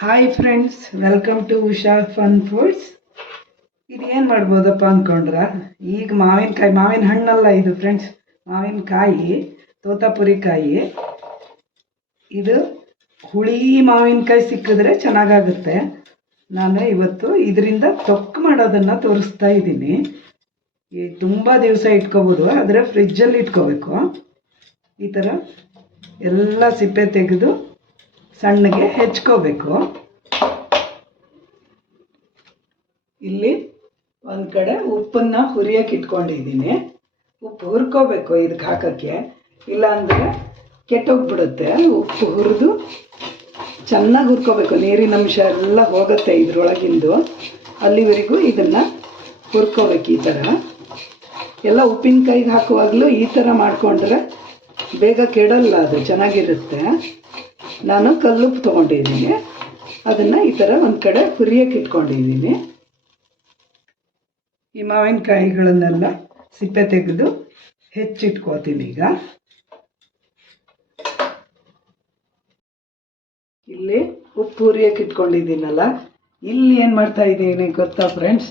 Hi friends, welcome to Usha fun foods. ಇದು ಏನು ಮಾಡ್ಬೋದಪ್ಪ ಅಂದ್ಕೊಂಡ್ರ, ಈಗ ಮಾವಿನ ಹಣ್ಣಲ್ಲ ಇದು ಫ್ರೆಂಡ್ಸ್, ಮಾವಿನಕಾಯಿ, ತೋತಾಪುರಿ ಕಾಯಿ. ಇದು ಹುಳಿ ಮಾವಿನಕಾಯಿ ಸಿಕ್ಕಿದ್ರೆ ಚೆನ್ನಾಗಾಗುತ್ತೆ. ನಾನು ಇವತ್ತು ಇದರಿಂದ ತೊಕ್ಕು ಮಾಡೋದನ್ನು ತೋರಿಸ್ತಾ ಇದ್ದೀನಿ. ತುಂಬ ದಿವಸ ಇಟ್ಕೋಬೋದು, ಆದರೆ ಫ್ರಿಜ್ಜಲ್ಲಿ ಇಟ್ಕೋಬೇಕು. ಈ ಥರ ಎಲ್ಲ ಸಿಪ್ಪೆ ತೆಗೆದು ಸಣ್ಣಗೆ ಹೆಚ್ಕೋಬೇಕು. ಇಲ್ಲಿ ಒಂದು ಕಡೆ ಉಪ್ಪನ್ನು ಹುರಿಯೋಕೆ ಇಟ್ಕೊಂಡಿದ್ದೀನಿ. ಉಪ್ಪು ಹುರ್ಕೋಬೇಕು ಇದಕ್ಕೆ ಹಾಕೋಕ್ಕೆ, ಇಲ್ಲಾಂದರೆ ಕೆಟ್ಟೋಗ್ಬಿಡುತ್ತೆ. ಉಪ್ಪು ಹುರಿದು ಚೆನ್ನಾಗಿ ಹುರ್ಕೋಬೇಕು, ನೀರಿನ ಅಂಶ ಎಲ್ಲ ಹೋಗುತ್ತೆ ಇದ್ರೊಳಗಿಂದು. ಅಲ್ಲಿವರೆಗೂ ಇದನ್ನು ಹುರ್ಕೋಬೇಕು. ಈ ಥರ ಎಲ್ಲ ಉಪ್ಪಿನಕಾಯಿಗೆ ಹಾಕುವಾಗಲೂ ಈ ಥರ ಮಾಡಿಕೊಂಡ್ರೆ ಬೇಗ ಕೆಡಲ್ಲ, ಅದು ಚೆನ್ನಾಗಿರುತ್ತೆ. ನಾನು ಕಲ್ಲುಪ್ಪು ತೊಗೊಂಡಿದ್ದೀನಿ, ಅದನ್ನು ಈ ಥರ ಒಂದು ಕಡೆ ಹುರಿಯೋಕೆ ಇಟ್ಕೊಂಡಿದ್ದೀನಿ. ಈ ಮಾವಿನಕಾಯಿಗಳನ್ನೆಲ್ಲ ಸಿಪ್ಪೆ ತೆಗೆದು ಹೆಚ್ಚಿಟ್ಕೋತೀನಿ. ಈಗ ಇಲ್ಲಿ ಉಪ್ಪು ಹುರಿಯೋಕೆ ಇಟ್ಕೊಂಡಿದ್ದೀನಲ್ಲ, ಇಲ್ಲಿ ಏನು ಮಾಡ್ತಾ ಇದ್ದೀನಿ ಗೊತ್ತಾ ಫ್ರೆಂಡ್ಸ್,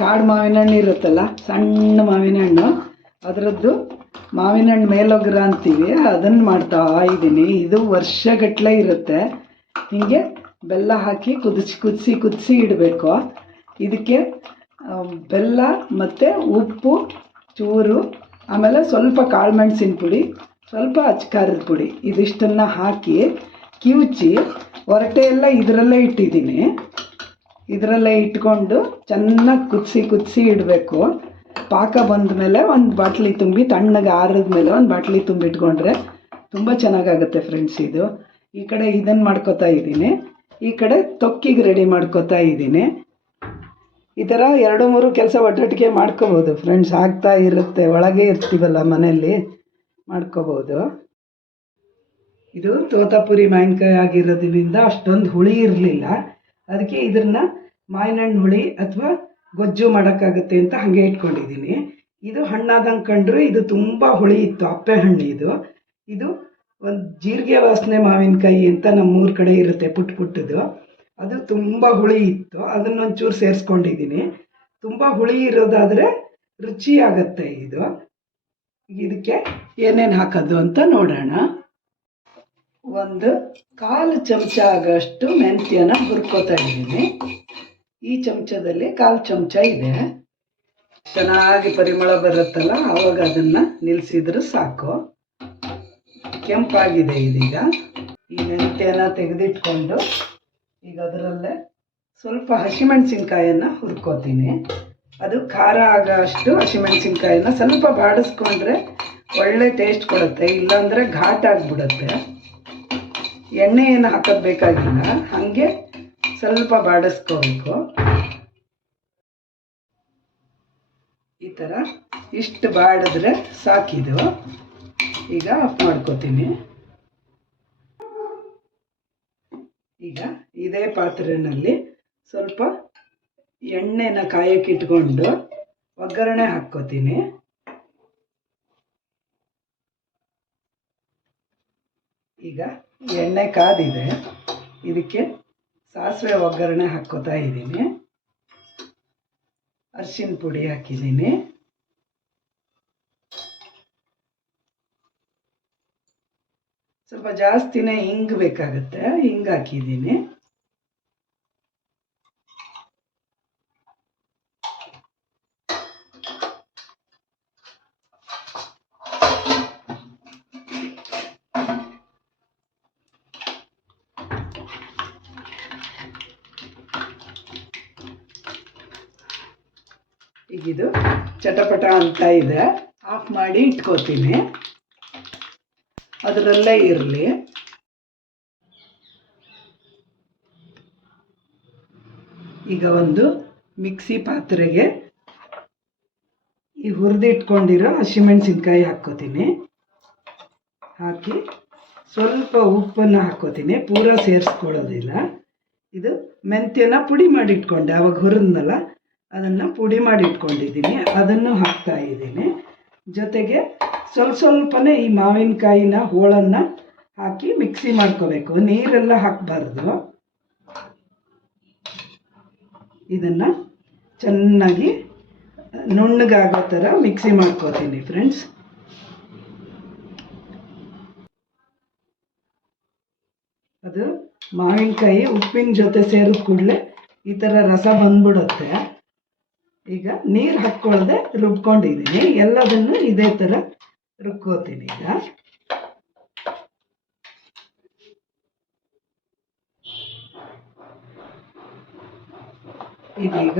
ಕಾಡು ಮಾವಿನ ಹಣ್ಣು ಇರುತ್ತಲ್ಲ, ಸಣ್ಣ ಮಾವಿನ ಹಣ್ಣು, ಅದರದ್ದು ಮಾವಿನ ಹಣ್ಣು ಮೇಲೊಗ್ರ ಅಂತೀವಿ, ಅದನ್ನು ಮಾಡ್ತಾ ಇದ್ದೀನಿ. ಇದು ವರ್ಷಗಟ್ಟಲೆ ಇರುತ್ತೆ. ಹೀಗೆ ಬೆಲ್ಲ ಹಾಕಿ ಕುದಿಸಿ ಇಡಬೇಕು. ಇದಕ್ಕೆ ಬೆಲ್ಲ ಮತ್ತು ಉಪ್ಪು ಚೂರು, ಆಮೇಲೆ ಸ್ವಲ್ಪ ಕಾಳು ಮೆಣಸಿನ ಪುಡಿ, ಸ್ವಲ್ಪ ಅಚ್ಕಾರದ ಪುಡಿ, ಇದಿಷ್ಟನ್ನು ಹಾಕಿ ಕಿವುಚಿ ಹೊರಟೆ ಎಲ್ಲ ಇದರಲ್ಲೇ ಇಟ್ಟಿದ್ದೀನಿ. ಇದರಲ್ಲೇ ಇಟ್ಕೊಂಡು ಚೆನ್ನಾಗಿ ಕುದಿಸಿ ಇಡಬೇಕು. ಪಾಕ ಬಂದ ಮೇಲೆ ಒಂದು ಬಾಟ್ಲಿ ತುಂಬಿ, ತಣ್ಣಗೆ ಆರಿದ ಮೇಲೆ ಒಂದು ಬಾಟ್ಲಿ ತುಂಬಿ ಇಟ್ಕೊಂಡ್ರೆ ತುಂಬ ಚೆನ್ನಾಗಾಗುತ್ತೆ ಫ್ರೆಂಡ್ಸ್. ಇದು ಈ ಕಡೆ ಇದನ್ನು ಮಾಡ್ಕೋತಾ ಇದ್ದೀನಿ, ಈ ಕಡೆ ತೊಕ್ಕಿಗೆ ರೆಡಿ ಮಾಡ್ಕೋತಾ ಇದ್ದೀನಿ. ಈ ಥರ 2-3 ಕೆಲಸ ಒಟ್ಟೊಟ್ಟಿಗೆ ಮಾಡ್ಕೋಬೋದು ಫ್ರೆಂಡ್ಸ್, ಆಗ್ತಾ ಇರುತ್ತೆ. ಒಳಗೆ ಇರ್ತೀವಲ್ಲ ಮನೆಯಲ್ಲಿ, ಮಾಡ್ಕೋಬೋದು. ಇದು ತೋತಾಪುರಿ ಮಾವಿನಕಾಯಿ ಆಗಿರೋದ್ರಿಂದ ಅಷ್ಟೊಂದು ಹುಳಿ ಇರಲಿಲ್ಲ, ಅದಕ್ಕೆ ಇದನ್ನು ಮಾವಿನ ಹಣ್ಣು ಹುಳಿ ಅಥವಾ ಗೊಜ್ಜು ಮಾಡೋಕ್ಕಾಗುತ್ತೆ ಅಂತ ಹಾಗೆ ಇಟ್ಕೊಂಡಿದ್ದೀನಿ. ಇದು ಹಣ್ಣಾದಂಗೆ ಕಂಡ್ರೆ ಇದು ತುಂಬ ಹುಳಿ ಇತ್ತು, ಅಪ್ಪೆ ಹಣ್ಣು ಇದು. ಇದು ಒಂದು ಜೀರಿಗೆ ವಾಸನೆ ಮಾವಿನಕಾಯಿ ಅಂತ ನಮ್ಮೂರ ಕಡೆ ಇರುತ್ತೆ, ಪುಟ್ಟದು. ಅದು ತುಂಬ ಹುಳಿ ಇತ್ತು, ಅದನ್ನೊಂಚೂರು ಸೇರಿಸ್ಕೊಂಡಿದ್ದೀನಿ. ತುಂಬ ಹುಳಿ ಇರೋದಾದರೆ ರುಚಿ ಆಗುತ್ತೆ ಇದು. ಇದಕ್ಕೆ ಏನೇನು ಹಾಕೋದು ಅಂತ ನೋಡೋಣ. 1/4 ಚಮಚ ಆಗೋಷ್ಟು ಮೆಂತ್ಯನ ಹುರ್ಕೋತಾ ಇದ್ದೀನಿ. ಈ ಚಮಚದಲ್ಲಿ 1/4 ಚಮಚ ಇದೆ. ಚೆನ್ನಾಗಿ ಪರಿಮಳ ಬರುತ್ತಲ್ಲ, ಆವಾಗ ಅದನ್ನು ನಿಲ್ಲಿಸಿದ್ರೆ ಸಾಕು. ಕೆಂಪಾಗಿದೆ ಇದೀಗ. ಈ ಮೆಂತ್ಯನ ತೆಗೆದಿಟ್ಕೊಂಡು ಈಗ ಅದರಲ್ಲೇ ಸ್ವಲ್ಪ ಹಸಿಮೆಣಸಿನ್ಕಾಯನ್ನು ಹುರ್ಕೋತೀನಿ. ಅದು ಖಾರ ಆಗೋ ಅಷ್ಟು ಹಸಿಮೆಣಸಿನ್ಕಾಯನ್ನು ಸ್ವಲ್ಪ ಬಾಡಿಸ್ಕೊಂಡ್ರೆ ಒಳ್ಳೆ ಟೇಸ್ಟ್ ಕೊಡುತ್ತೆ, ಇಲ್ಲಾಂದರೆ ಘಾಟ್ ಆಗಿಬಿಡುತ್ತೆ. ಎಣ್ಣೆ ಏನು ಹಾಕೋದು ಬೇಕಾಗಿಲ್ಲ, ಹಾಗೆ ಸ್ವಲ್ಪ ಬಾಡಿಸ್ಕೋಬೇಕು. ಈ ಥರ ಇಷ್ಟು ಬಾಡಿದ್ರೆ ಸಾಕಿದು. ಈಗ ಆಫ್ ಮಾಡ್ಕೋತೀನಿ. ಈಗ ಇದೇ ಪಾತ್ರೆಯಲ್ಲಿ ಸ್ವಲ್ಪ ಎಣ್ಣೆನ ಕಾಯಕ್ಕೆ ಇಟ್ಕೊಂಡು ಒಗ್ಗರಣೆ ಹಾಕ್ಕೋತೀನಿ. ಈಗ ಎಣ್ಣೆ ಕಾದಿದೆ, ಇದಕ್ಕೆ ಸಾಸಿವೆ ಒಗ್ಗರಣೆ ಹಾಕ್ಕೋತಾ ಇದ್ದೀನಿ. ಅರಿಶಿನ ಪುಡಿ ಹಾಕಿದ್ದೀನಿ. ಸ್ವಲ್ಪ ಜಾಸ್ತಿನೇ ಹಿಂಗ್ ಬೇಕಾಗುತ್ತೆ, ಹಿಂಗ್ ಹಾಕಿದ್ದೀನಿ. ಈಗಿದು ಚಟಪಟ ಅಂತ ಇದೆ, ಆಫ್ ಮಾಡಿ ಇಟ್ಕೋತೀನಿ. ಅದರಲ್ಲೇ ಇರಲಿ. ಈಗ ಒಂದು ಮಿಕ್ಸಿ ಪಾತ್ರೆಗೆ ಈ ಹುರಿದಿಟ್ಕೊಂಡಿರೋ ಹಸಿಮೆಣಸಿನ್ಕಾಯಿ ಹಾಕ್ಕೋತೀನಿ. ಹಾಕಿ ಸ್ವಲ್ಪ ಉಪ್ಪನ್ನು ಹಾಕ್ಕೋತೀನಿ, ಪೂರ ಸೇರಿಸ್ಕೊಳ್ಳೋದಿಲ್ಲ. ಇದು ಮೆಂತ್ಯನ ಪುಡಿ ಮಾಡಿ ಇಟ್ಕೊಂಡೆ, ಆವಾಗ ಹುರಿದ್ನಲ್ಲ ಅದನ್ನು ಪುಡಿ ಮಾಡಿ ಇಟ್ಕೊಂಡಿದ್ದೀನಿ, ಅದನ್ನು ಹಾಕ್ತಾ ಇದ್ದೀನಿ. ಜೊತೆಗೆ ಸ್ವಲ್ಪನೇ ಈ ಮಾವಿನಕಾಯಿನ ಹೋಳನ್ನು ಹಾಕಿ ಮಿಕ್ಸಿ ಮಾಡ್ಕೋಬೇಕು, ನೀರೆಲ್ಲ ಹಾಕಬಾರ್ದು. ಇದನ್ನು ಚೆನ್ನಾಗಿ ನುಣ್ಣಗಾಗೋ ಥರ ಮಿಕ್ಸಿ ಮಾಡ್ಕೋತೀನಿ ಫ್ರೆಂಡ್ಸ್. ಅದು ಮಾವಿನಕಾಯಿ ಉಪ್ಪಿನ ಜೊತೆ ಸೇರಿದ ಕೂಡಲೇ ಈ ಥರ ರಸ ಬಂದ್ಬಿಡುತ್ತೆ. ಈಗ ನೀರು ಹಾಕ್ಕೊಳ್ಳದೆ ರುಬ್ಕೊಂಡಿದ್ದೀನಿ. ಎಲ್ಲದನ್ನು ಇದೇ ಥರ ರುಬ್ಕೋತೀನಿ. ಇದೀಗ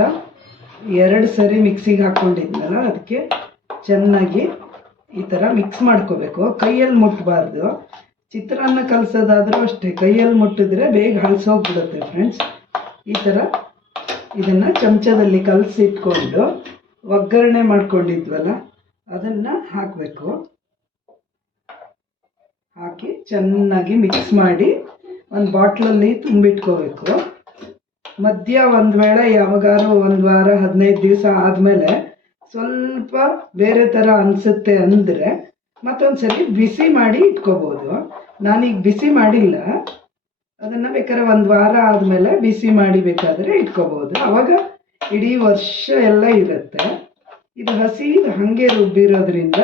2 ಸರಿ ಮಿಕ್ಸಿಗೆ ಹಾಕ್ಕೊಂಡಿದ್ನಲ್ಲ, ಅದಕ್ಕೆ ಚೆನ್ನಾಗಿ ಈ ಥರ ಮಿಕ್ಸ್ ಮಾಡ್ಕೋಬೇಕು. ಕೈಯಲ್ಲಿ ಮುಟ್ಟಬಾರ್ದು. ಚಿತ್ರಾನ್ನ ಕಲಸೋದಾದರೂ ಅಷ್ಟೇ, ಕೈಯಲ್ಲಿ ಮುಟ್ಟಿದ್ರೆ ಬೇಗ ಹಳಸೋಗ್ಬಿಡುತ್ತೆ ಫ್ರೆಂಡ್ಸ್. ಈ ಥರ ಇದನ್ನು ಚಮಚದಲ್ಲಿ ಕಲಸಿಟ್ಕೊಂಡು ಒಗ್ಗರಣೆ ಮಾಡ್ಕೊಂಡಿದ್ವಲ್ಲ ಅದನ್ನು ಹಾಕಬೇಕು. ಹಾಕಿ ಚೆನ್ನಾಗಿ ಮಿಕ್ಸ್ ಮಾಡಿ ಒಂದು ಬಾಟ್ಲಲ್ಲಿ ತುಂಬಿಟ್ಕೋಬೇಕು. ಮಧ್ಯ ಒಂದು ವೇಳೆ ಯಾವಾಗಾರು 1 ವಾರ 15 ದಿವಸ ಆದಮೇಲೆ ಸ್ವಲ್ಪ ಬೇರೆ ಥರ ಅನಿಸುತ್ತೆ ಅಂದರೆ ಮತ್ತೊಂದ್ಸರಿ ಬಿಸಿ ಮಾಡಿ ಇಟ್ಕೋಬೋದು. ನಾನೀಗ ಬಿಸಿ ಮಾಡಿಲ್ಲ. ಅದನ್ನು ಬೇಕಾದ್ರೆ 1 ವಾರ ಆದಮೇಲೆ ಬಿಸಿ ಮಾಡಿ ಬೇಕಾದರೆ ಇಟ್ಕೋಬೋದು. ಆವಾಗ ಇಡೀ ವರ್ಷ ಎಲ್ಲ ಇರುತ್ತೆ. ಇದು ಹಸಿ ಹಾಗೆ ರುಬ್ಬಿರೋದ್ರಿಂದ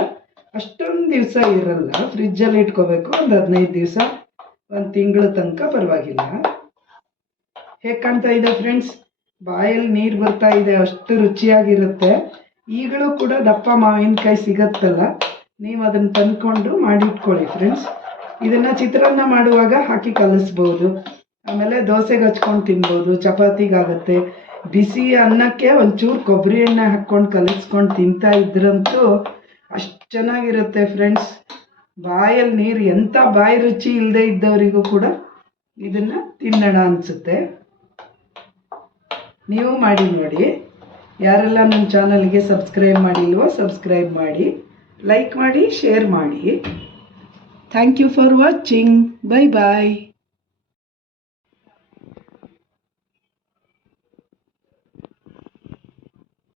ಅಷ್ಟೊಂದು ದಿವಸ ಇರಲ್ಲ. ಫ್ರಿಜ್ಜಲ್ಲಿ ಇಟ್ಕೋಬೇಕು. ಒಂದು 15 ದಿವಸ 1 ತಿಂಗಳ ತನಕ ಪರವಾಗಿಲ್ಲ. ಹೇಗೆ ಕಾಣ್ತಾ ಇದೆ ಫ್ರೆಂಡ್ಸ್? ಬಾಯಲ್ಲಿ ನೀರು ಬರ್ತಾ ಇದೆ, ಅಷ್ಟು ರುಚಿಯಾಗಿರುತ್ತೆ. ಈಗಲೂ ಕೂಡ ದಪ್ಪ ಮಾವಿನಕಾಯಿ ಸಿಗತ್ತಲ್ಲ, ನೀವು ಅದನ್ನು ತಂದ್ಕೊಂಡು ಮಾಡಿಟ್ಕೊಳ್ಳಿ ಫ್ರೆಂಡ್ಸ್. ಇದನ್ನು ಚಿತ್ರಾನ್ನ ಮಾಡುವಾಗ ಹಾಕಿ ಕಲಿಸ್ಬೋದು. ಆಮೇಲೆ ದೋಸೆಗೆ ಹಚ್ಕೊಂಡು ತಿನ್ಬೋದು, ಚಪಾತಿಗಾಗುತ್ತೆ. ಬಿಸಿ ಅನ್ನಕ್ಕೆ ಒಂಚೂರು ಕೊಬ್ಬರಿ ಎಣ್ಣೆ ಹಾಕ್ಕೊಂಡು ಕಲಿಸ್ಕೊಂಡು ತಿಂತಾ ಇದ್ರಂತೂ ಅಷ್ಟು ಚೆನ್ನಾಗಿರುತ್ತೆ ಫ್ರೆಂಡ್ಸ್. ಬಾಯಲ್ಲಿ ನೀರು, ಎಂಥ ಬಾಯಿ ರುಚಿ ಇಲ್ಲದೆ ಇದ್ದವರಿಗೂ ಕೂಡ ಇದನ್ನು ತಿನ್ನೋಣ ಅನಿಸುತ್ತೆ. ನೀವು ಮಾಡಿ ನೋಡಿ. ಯಾರೆಲ್ಲ ನನ್ನ ಚಾನಲ್ಗೆ ಸಬ್ಸ್ಕ್ರೈಬ್ ಮಾಡಿಲ್ವೋ ಸಬ್ಸ್ಕ್ರೈಬ್ ಮಾಡಿ, ಲೈಕ್ ಮಾಡಿ, ಶೇರ್ ಮಾಡಿ. Thank you for watching. Bye bye.